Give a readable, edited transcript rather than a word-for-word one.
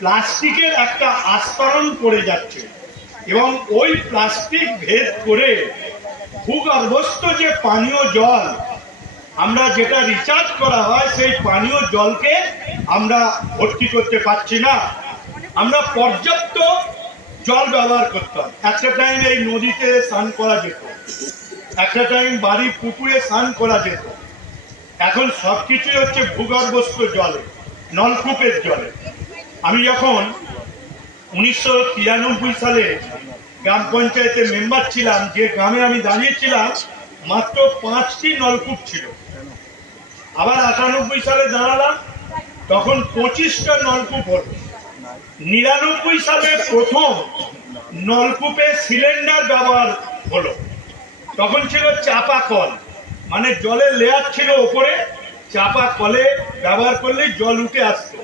প্লাস্টিকের একটা আস্তরণ পড়ে যাচ্ছে এবং ওই প্লাস্টিক ভেদ করে ভূগর্ভস্থ যে পানীয় জল আমরা যেটা রিচার্জ করা হয় সেই পানীয় জলকে আমরা ভর্তি করতে পারছি না। আমরা পর্যাপ্ত জল ব্যবহার করতাম। একটা টাইম এই নদীতে স্নান করা যেত, একটা টাইম বাড়ির পুকুরে স্নান করা যেত। এখন সবকিছুই হচ্ছে ভূগর্ভস্থ জলে, নলকূপের জলে। আমি যখন 1993 সালে গ্রাম পঞ্চায়েতে মেম্বার ছিলাম, যে গ্রামে আমি দাঁড়িয়েছিলাম মাত্র 5টি নলকূপ ছিল। আবার 98 সালে দাঁড়ালাম, তখন 25টা নলকূপ হলো। 99 সালে প্রথম নলকূপে সিলিন্ডার ব্যবহার হলো। তখন ছিল চাপা কল, মানে জলের লেয়ার ছিল ওপরে, চাপা কলে ব্যবহার করলে জল উঠে আসতো।